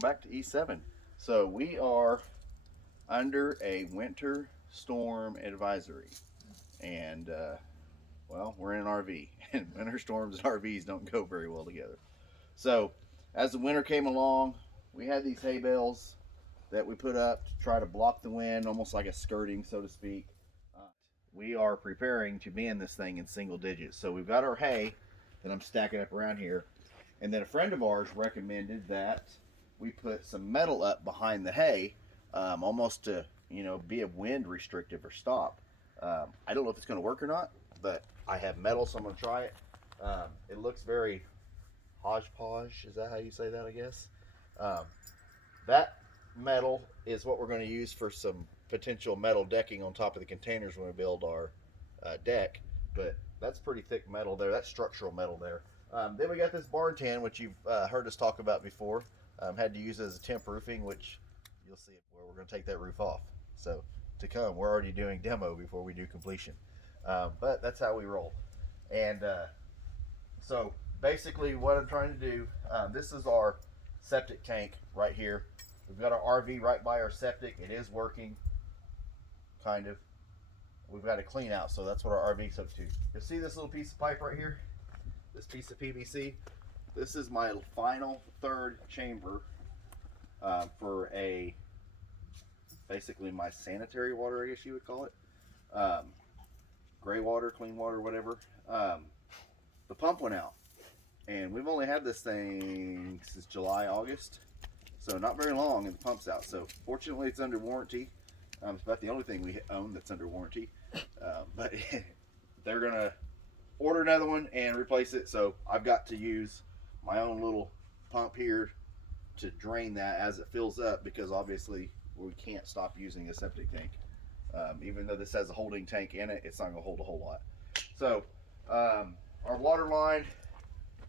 welcome back to E7. So we are under a winter storm advisory, and well, we're in an RV, and winter storms and RVs don't go very well together. So as the winter came along, we had these hay bales that we put up to try to block the wind, almost like a skirting, so to speak. Uh, we are preparing to be in this thing in single digits. So we've got our hay that I'm stacking up around here, and then a friend of ours recommended that we put some metal up behind the hay, almost to be a wind restrictive or stop. I don't know if it's going to work or not, but I have metal, so I'm going to try it. It looks very hodgepodge. Is that how you say that? I guess that metal is what we're going to use for some potential metal decking on top of the containers when we build our deck. But that's pretty thick metal there. That's structural metal there. Then we got this barn tin, which you've heard us talk about before. Had to use it as a temp roofing, which you'll see where we're going to take that roof off. So to come, we're already doing demo before we do completion. But that's how we roll. And so basically what I'm trying to do, this is our septic tank right here. We've got our RV right by our septic. It is working, kind of. We've got a clean out, so that's what our RV's hooked to. You'll see this little piece of pipe right here, this piece of PVC. This is my final third chamber for basically my sanitary water, I guess you would call it. Gray water, clean water, whatever. The pump went out, and we've only had this thing since July, August. So not very long, and the pump's out. So fortunately, it's under warranty. It's about the only thing we own that's under warranty. But they're gonna order another one and replace it. So I've got to use my own little pump here to drain that as it fills up, because obviously we can't stop using a septic tank. Even though this has a holding tank in it, it's not gonna hold a whole lot. So our water line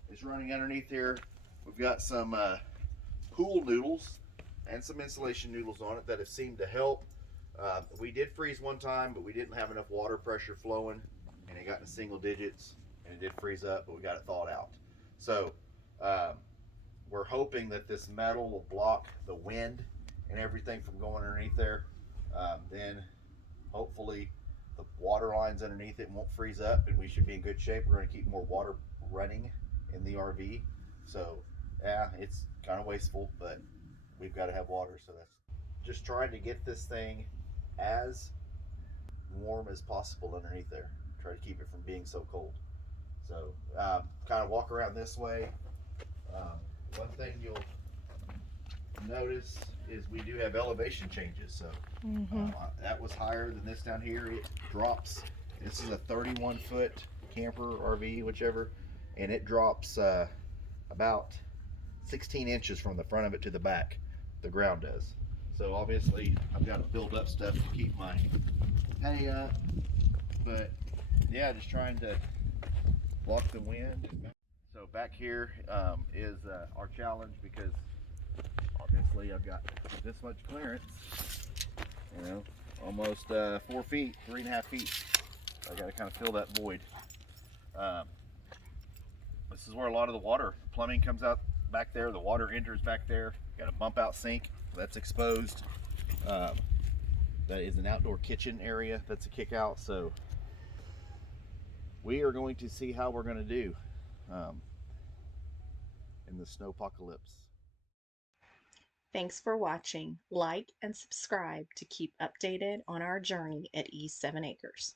is running underneath here. We've got some pool noodles and some insulation noodles on it that have seemed to help. We did freeze one time, but we didn't have enough water pressure flowing, and it got into single digits, and it did freeze up, but we got it thawed out. So we're hoping that this metal will block the wind and everything from going underneath there. Then hopefully the water lines underneath it won't freeze up, and we should be in good shape. We're going to keep more water running in the RV. So yeah, it's kind of wasteful, but we've got to have water. So that's just trying to get this thing as warm as possible underneath there. Try to keep it from being so cold. So kind of walk around this way. One thing you'll notice is we do have elevation changes. So that was higher than this down here. It drops. This is a 31-foot camper, RV, whichever, and it drops about 16 inches from the front of it to the back. The ground does. So obviously I've got to build up stuff to keep my hay up. But yeah, just trying to block the wind. So back here is our challenge, because obviously I've got this much clearance, almost 4 feet, 3.5 feet. I got to kind of fill that void. This is where a lot of the water plumbing comes out back there. The water enters back there. Got a bump out sink that's exposed. That is an outdoor kitchen area that's a kick out. So we are going to see how we're going to do in the snow apocalypse. Thanks for watching. Like and subscribe to keep updated on our journey at E7 Acres.